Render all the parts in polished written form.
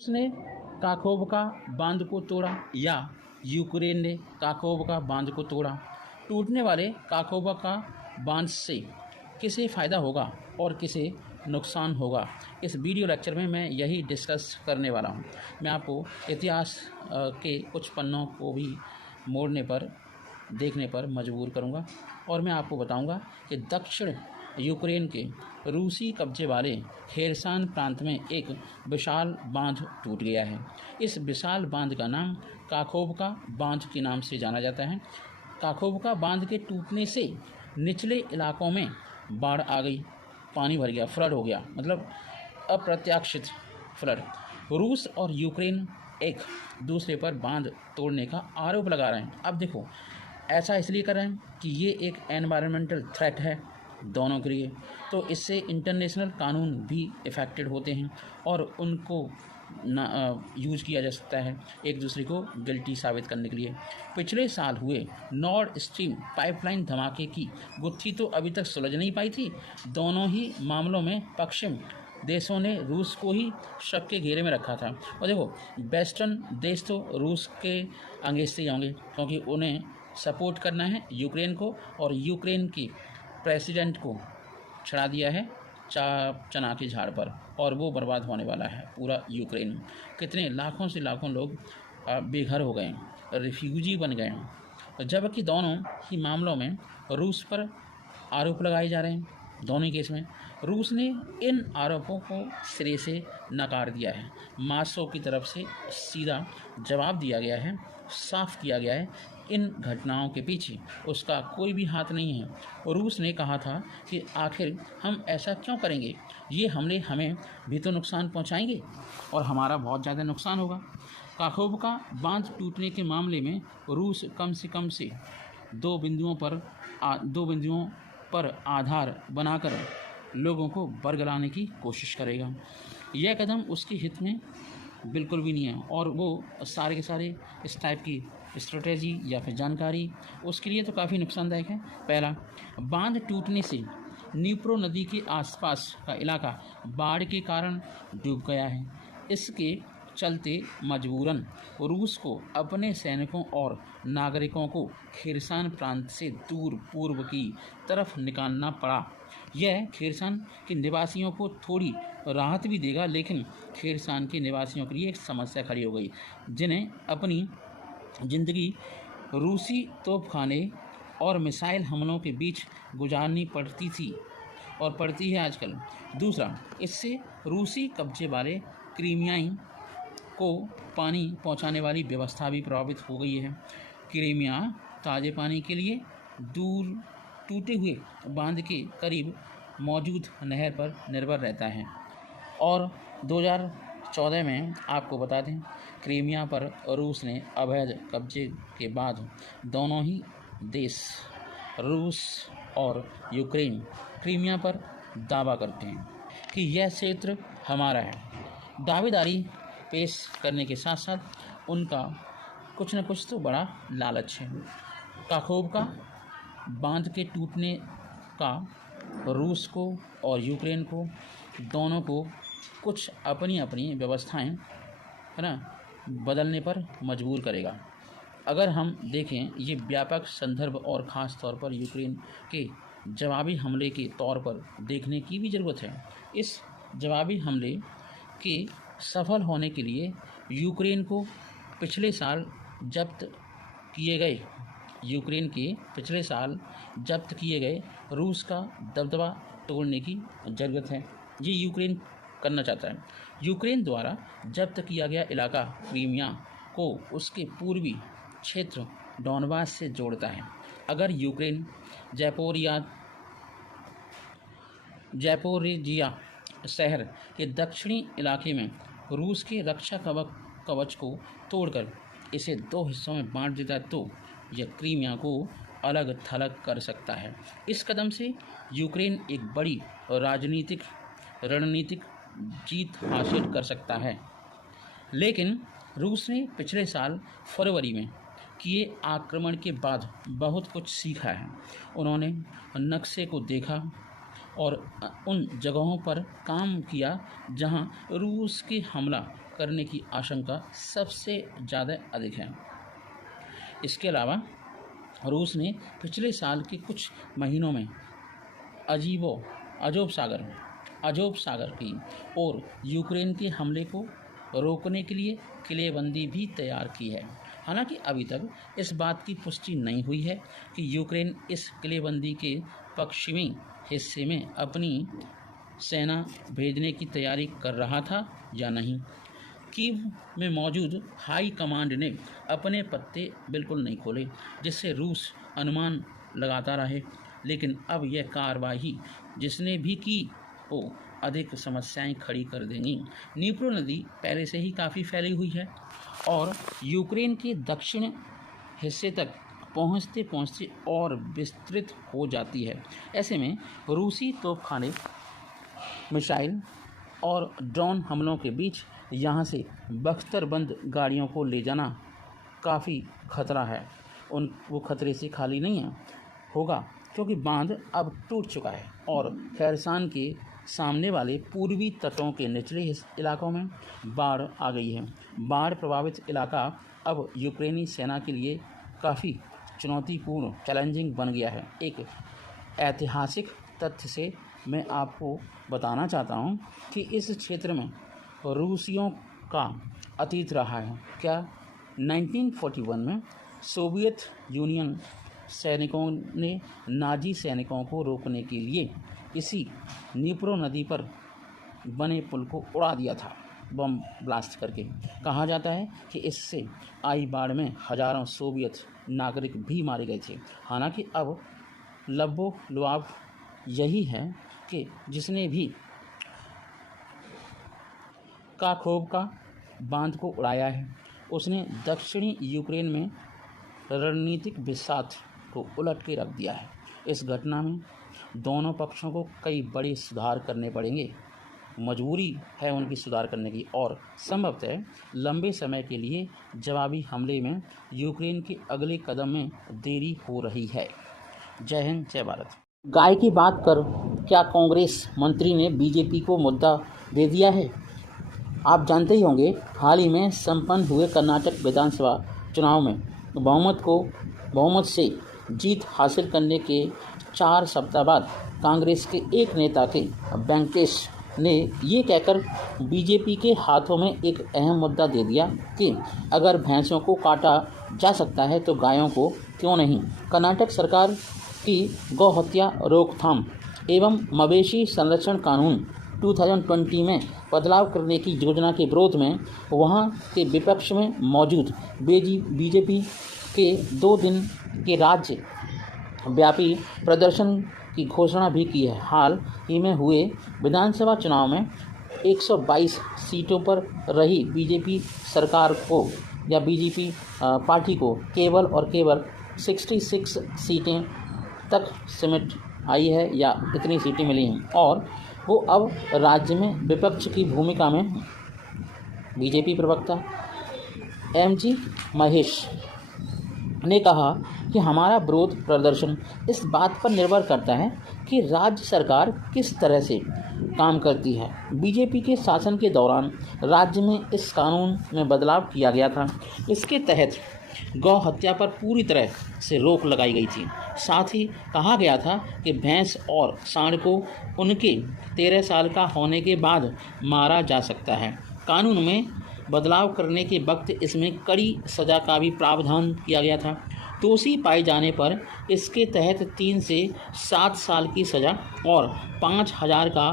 उसने काकोव का बांध को तोड़ा या यूक्रेन ने काकोव का बांध को तोड़ा। टूटने वाले काकोव का बांध से किसे फ़ायदा होगा और किसे नुकसान होगा, इस वीडियो लेक्चर में मैं यही डिस्कस करने वाला हूँ। मैं आपको इतिहास के कुछ पन्नों को भी मोड़ने पर देखने पर मजबूर करूँगा और मैं आपको बताऊँगा कि दक्षिण यूक्रेन के रूसी कब्जे वाले खेरसान प्रांत में एक विशाल बांध टूट गया है। इस विशाल बांध का नाम काकोवका बांध के नाम से जाना जाता है। काकोवका बांध के टूटने से निचले इलाकों में बाढ़ आ गई, पानी भर गया, फ्लड हो गया, मतलब अप्रत्याशित फ्लड। रूस और यूक्रेन एक दूसरे पर बांध तोड़ने का आरोप लगा रहे हैं। अब देखो, ऐसा इसलिए कर रहे हैं कि ये एक एनवायरमेंटल थ्रेट है दोनों के लिए, तो इससे इंटरनेशनल कानून भी इफ़ेक्टेड होते हैं और उनको यूज़ किया जा सकता है एक दूसरे को गिल्टी साबित करने के लिए। पिछले साल हुए नॉर्ड स्ट्रीम पाइपलाइन धमाके की गुत्थी तो अभी तक सुलझ नहीं पाई थी। दोनों ही मामलों में पश्चिम देशों ने रूस को ही शक के घेरे में रखा था। और देखो, वेस्टर्न देश तो रूस के अंगेस्ते होंगे क्योंकि उन्हें सपोर्ट करना है यूक्रेन को, और यूक्रेन की प्रेसिडेंट को चढ़ा दिया है चना के झाड़ पर और वो बर्बाद होने वाला है पूरा यूक्रेन। कितने लाखों से लाखों लोग बेघर हो गए, रिफ्यूजी बन गए, जबकि दोनों ही मामलों में रूस पर आरोप लगाए जा रहे हैं। दोनों केस में रूस ने इन आरोपों को सिरे से नकार दिया है। मास्को की तरफ से सीधा जवाब दिया गया है, साफ किया गया है इन घटनाओं के पीछे उसका कोई भी हाथ नहीं है। और रूस ने कहा था कि आखिर हम ऐसा क्यों करेंगे, ये हमले हमें भी तो नुकसान पहुंचाएंगे और हमारा बहुत ज़्यादा नुकसान होगा। काकोवका बांध टूटने के मामले में रूस कम से दो बिंदुओं पर आधार बनाकर लोगों को बरगलाने की कोशिश करेगा। यह कदम उसके हित में बिल्कुल भी नहीं है और वो सारे के सारे इस टाइप की स्ट्रेटेजी या फिर जानकारी उसके लिए तो काफ़ी नुकसानदायक है। पहला, बांध टूटने से नीप्रो नदी के आसपास का इलाका बाढ़ के कारण डूब गया है। इसके चलते मजबूरन रूस को अपने सैनिकों और नागरिकों को खेरसान प्रांत से दूर पूर्व की तरफ निकालना पड़ा। यह खेरसान के निवासियों को थोड़ी राहत भी देगा, लेकिन खेरसान के निवासियों के लिए एक समस्या खड़ी हो गई, जिन्हें अपनी ज़िंदगी रूसी तोपखाने और मिसाइल हमलों के बीच गुजारनी पड़ती थी और पड़ती है आजकल। दूसरा, इससे रूसी कब्जे वाले क्रीमियाई को पानी पहुंचाने वाली व्यवस्था भी प्रभावित हो गई है। क्रीमिया ताज़े पानी के लिए दूर टूटे हुए बांध के करीब मौजूद नहर पर निर्भर रहता है। और 2014 में आपको बता दें, क्रीमिया पर रूस ने अवैध कब्जे के बाद दोनों ही देश रूस और यूक्रेन क्रीमिया पर दावा करते हैं कि यह क्षेत्र हमारा है। दावेदारी पेश करने के साथ साथ उनका कुछ न कुछ तो बड़ा लालच है। काकोवका बांध के टूटने का रूस को और यूक्रेन को दोनों को कुछ अपनी अपनी व्यवस्थाएं है ना बदलने पर मजबूर करेगा। अगर हम देखें, ये व्यापक संदर्भ और ख़ास तौर पर यूक्रेन के जवाबी हमले के तौर पर देखने की भी ज़रूरत है। इस जवाबी हमले के सफल होने के लिए यूक्रेन को पिछले साल जब्त किए गए रूस का दबदबा तोड़ने की ज़रूरत है। ये यूक्रेन करना चाहता है। यूक्रेन द्वारा जब्त किया गया इलाका क्रीमिया को उसके पूर्वी क्षेत्र डॉनबास से जोड़ता है। अगर यूक्रेन ज़ैपोरिजिया शहर के दक्षिणी इलाके में रूस के रक्षा कवच को तोड़कर इसे दो हिस्सों में बांट देता है तो यह क्रीमिया को अलग थलग कर सकता है। इस कदम से यूक्रेन एक बड़ी रणनीतिक जीत हासिल कर सकता है। लेकिन रूस ने पिछले साल फरवरी में किए आक्रमण के बाद बहुत कुछ सीखा है। उन्होंने नक्शे को देखा और उन जगहों पर काम किया जहां रूस के हमला करने की आशंका सबसे ज़्यादा अधिक है। इसके अलावा रूस ने पिछले साल के कुछ महीनों में अजोब सागर की और यूक्रेन के हमले को रोकने के लिए किलेबंदी भी तैयार की है। हालांकि अभी तक इस बात की पुष्टि नहीं हुई है कि यूक्रेन इस किलेबंदी के पश्चिमी हिस्से में अपनी सेना भेजने की तैयारी कर रहा था या नहीं। कीव में मौजूद हाई कमांड ने अपने पत्ते बिल्कुल नहीं खोले, जिससे रूस अनुमान लगाता रहे। लेकिन अब यह कार्रवाई जिसने भी की वो अधिक समस्याएं खड़ी कर देंगी। नीप्रो नदी पहले से ही काफ़ी फैली हुई है और यूक्रेन के दक्षिण हिस्से तक पहुंचते पहुंचते और विस्तृत हो जाती है। ऐसे में रूसी तोपखाने, मिसाइल और ड्रोन हमलों के बीच यहाँ से बख्तरबंद गाड़ियों को ले जाना काफ़ी खतरा है। वो खतरे से खाली नहीं होगा, क्योंकि बांध अब टूट चुका है और खैरसान के सामने वाले पूर्वी तटों के निचले इलाकों में बाढ़ आ गई है। बाढ़ प्रभावित इलाका अब यूक्रेनी सेना के लिए काफ़ी चुनौतीपूर्ण, चैलेंजिंग बन गया है। एक ऐतिहासिक तथ्य से मैं आपको बताना चाहता हूं कि इस क्षेत्र में रूसियों का अतीत रहा है। क्या 1941 में सोवियत यूनियन सैनिकों ने नाजी सैनिकों को रोकने के लिए इसी नीप्रो नदी पर बने पुल को उड़ा दिया था, बम ब्लास्ट करके। कहा जाता है कि इससे आई बाढ़ में हजारों सोवियत नागरिक भी मारे गए थे। हालांकि अब लब्बो लुआब यही है कि जिसने भी काखोवका बांध को उड़ाया है उसने दक्षिणी यूक्रेन में रणनीतिक बिसात को उलट के रख दिया है। इस घटना में दोनों पक्षों को कई बड़े सुधार करने पड़ेंगे। मजबूरी है उनकी सुधार करने की और संभवतः लंबे समय के लिए जवाबी हमले में यूक्रेन के अगले कदम में देरी हो रही है। जय हिंद, जय भारत। गाय की बात कर क्या कांग्रेस मंत्री ने बीजेपी को मुद्दा दे दिया है? आप जानते ही होंगे, हाल ही में संपन्न हुए कर्नाटक विधानसभा चुनाव में बहुमत से जीत हासिल करने के 4 सप्ताह बाद कांग्रेस के एक नेता के वेंकटेश ने ये कहकर बीजेपी के हाथों में एक अहम मुद्दा दे दिया कि अगर भैंसों को काटा जा सकता है तो गायों को क्यों नहीं। कर्नाटक सरकार की गौ हत्या रोकथाम एवं मवेशी संरक्षण कानून 2020 में बदलाव करने की योजना के विरोध में वहां के विपक्ष में मौजूद बीजेपी के 2 दिन के राज्य व्यापी प्रदर्शन की घोषणा भी की है। हाल ही में हुए विधानसभा चुनाव में 122 सीटों पर रही बीजेपी सरकार को या बीजेपी पार्टी को केवल और केवल 66 सीटें तक सिमट आई है या इतनी सीटें मिली हैं और वो अब राज्य में विपक्ष की भूमिका में बीजेपी प्रवक्ता एमजी महेश ने कहा कि हमारा विरोध प्रदर्शन इस बात पर निर्भर करता है कि राज्य सरकार किस तरह से काम करती है। बीजेपी के शासन के दौरान राज्य में इस कानून में बदलाव किया गया था। इसके तहत गौ हत्या पर पूरी तरह से रोक लगाई गई थी। साथ ही कहा गया था कि भैंस और सांड को उनके 13 साल का होने के बाद मारा जा सकता है। कानून में बदलाव करने के वक्त इसमें कड़ी सज़ा का भी प्रावधान किया गया था। दोषी पाए जाने पर इसके तहत 3 से 7 साल की सज़ा और 5,000 का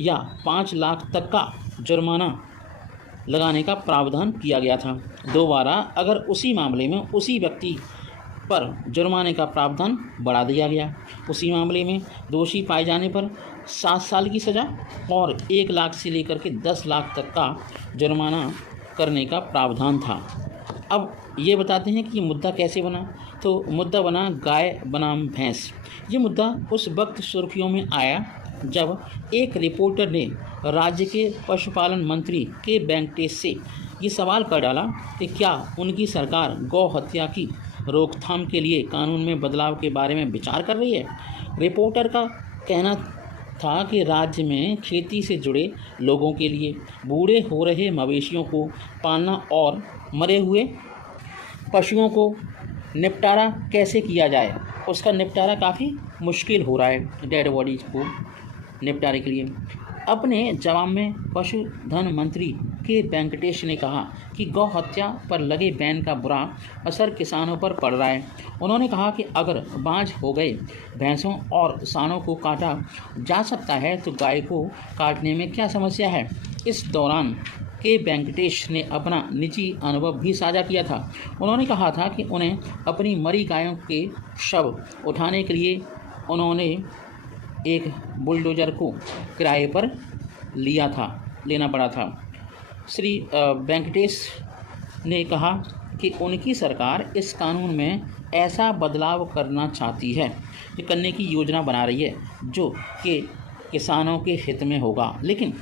या 5 लाख तक का जुर्माना लगाने का प्रावधान किया गया था। दोबारा अगर उसी मामले में उसी व्यक्ति पर जुर्माने का प्रावधान बढ़ा दिया गया। उसी मामले में दोषी पाए जाने पर 7 साल की सज़ा और 1 लाख से लेकर के 10 लाख तक का जुर्माना करने का प्रावधान था। अब ये बताते हैं कि ये मुद्दा कैसे बना। तो मुद्दा बना गाय बनाम भैंस। ये मुद्दा उस वक्त सुर्खियों में आया जब एक रिपोर्टर ने राज्य के पशुपालन मंत्री के वेंकटेश से ये सवाल कर डाला कि क्या उनकी सरकार गौ हत्या की रोकथाम के लिए कानून में बदलाव के बारे में विचार कर रही है। रिपोर्टर का कहना था कि राज्य में खेती से जुड़े लोगों के लिए बूढ़े हो रहे मवेशियों को पालना और मरे हुए पशुओं को निपटारा कैसे किया जाए, उसका निपटारा काफ़ी मुश्किल हो रहा है डेड बॉडीज को निपटारे के लिए। अपने जवाब में पशुधन मंत्री के वेंकटेश ने कहा कि गौ हत्या पर लगे बैन का बुरा असर किसानों पर पड़ रहा है। उन्होंने कहा कि अगर बाँझ हो गए भैंसों और सांडों को काटा जा सकता है तो गाय को काटने में क्या समस्या है। इस दौरान के वेंकटेश ने अपना निजी अनुभव भी साझा किया था। उन्होंने कहा था कि उन्हें अपनी मरी गायों के शव उठाने के लिए उन्होंने एक बुलडोजर को किराए पर लेना पड़ा था। श्री वेंकटेश ने कहा कि उनकी सरकार इस कानून में ऐसा बदलाव करने की योजना बना रही है जो कि किसानों के हित में होगा, लेकिन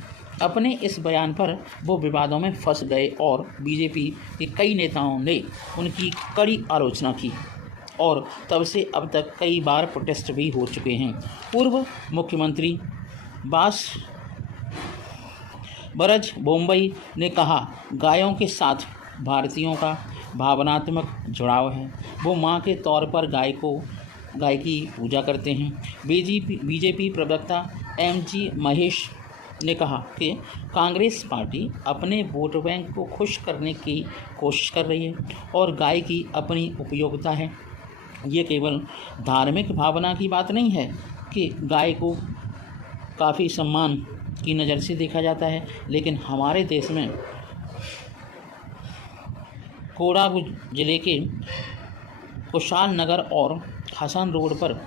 अपने इस बयान पर वो विवादों में फंस गए और बीजेपी के कई नेताओं ने उनकी कड़ी आलोचना की और तब से अब तक कई बार प्रोटेस्ट भी हो चुके हैं। पूर्व मुख्यमंत्री बरज बोम्बई ने कहा, गायों के साथ भारतीयों का भावनात्मक जुड़ाव है। वो मां के तौर पर गाय की पूजा करते हैं। बीजेपी प्रवक्ता MG महेश ने कहा कि कांग्रेस पार्टी अपने वोट बैंक को खुश करने की कोशिश कर रही है और गाय की अपनी उपयोगिता है। ये केवल धार्मिक भावना की बात नहीं है कि गाय को काफ़ी सम्मान की नज़र से देखा जाता है, लेकिन हमारे देश में कोडागु जिले के कुशाल नगर और हसन रोड पर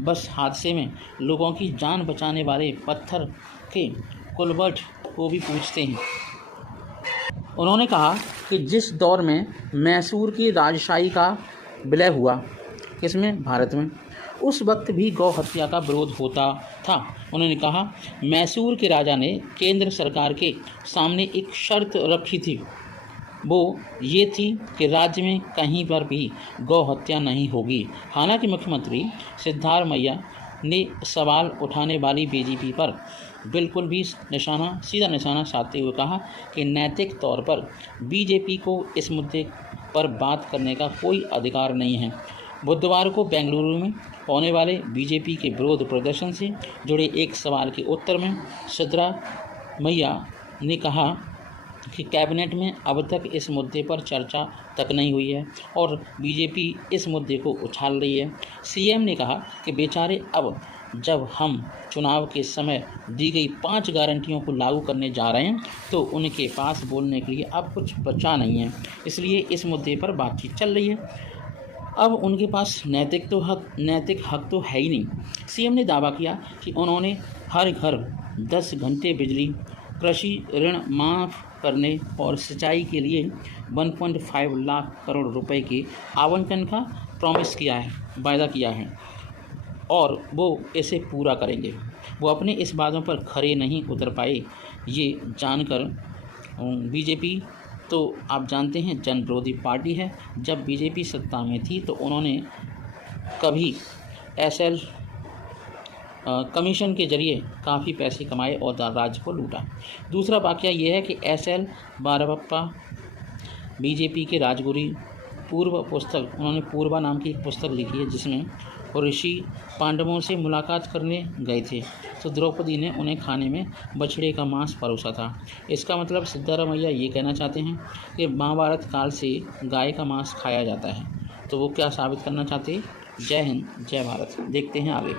बस हादसे में लोगों की जान बचाने वाले पत्थर के कुलबर्ट को भी पूछते हैं। उन्होंने कहा कि जिस दौर में मैसूर की राजशाही का विलय हुआ, इसमें भारत में, उस वक्त भी गौ हत्या का विरोध होता था। उन्होंने कहा, मैसूर के राजा ने केंद्र सरकार के सामने एक शर्त रखी थी, वो ये थी कि राज्य में कहीं पर भी गौ हत्या नहीं होगी। हालांकि मुख्यमंत्री सिद्धारमैया ने सवाल उठाने वाली बीजेपी पर बिल्कुल भी सीधा निशाना साधते हुए कहा कि नैतिक तौर पर बीजेपी को इस मुद्दे पर बात करने का कोई अधिकार नहीं है। बुधवार को बेंगलुरु में होने वाले बीजेपी के विरोध प्रदर्शन से जुड़े एक सवाल के उत्तर में सिद्धारमैया ने कहा कि कैबिनेट में अब तक इस मुद्दे पर चर्चा तक नहीं हुई है और बीजेपी इस मुद्दे को उछाल रही है। सीएम ने कहा कि बेचारे, अब जब हम चुनाव के समय दी गई 5 गारंटियों को लागू करने जा रहे हैं तो उनके पास बोलने के लिए अब कुछ बचा नहीं है, इसलिए इस मुद्दे पर बातचीत चल रही है। अब उनके पास नैतिक हक तो है ही नहीं। सीएम ने दावा किया कि उन्होंने हर घर 10 घंटे बिजली, कृषि ऋण माफ़ करने और सिंचाई के लिए 1.5 लाख करोड़ रुपए के आवंटन का वायदा किया है और वो इसे पूरा करेंगे। वो अपने इस बातों पर खरे नहीं उतर पाए। ये जानकर बीजेपी, तो आप जानते हैं, जन विरोधी पार्टी है। जब बीजेपी सत्ता में थी तो उन्होंने कभी SL कमीशन के जरिए काफ़ी पैसे कमाए और राज्य को लूटा। दूसरा वाकया ये है कि SL बारप्पा बीजेपी के राजगुरु उन्होंने पूर्वा नाम की एक पुस्तक लिखी है जिसमें ऋषि पांडवों से मुलाकात करने गए थे तो द्रौपदी ने उन्हें खाने में बछड़े का मांस परोसा था। इसका मतलब सिद्धारमैया ये कहना चाहते हैं कि महाभारत काल से गाय का मांस खाया जाता है। तो वो क्या साबित करना चाहते हैं? जय हिंद, जय भारत। देखते हैं आगे।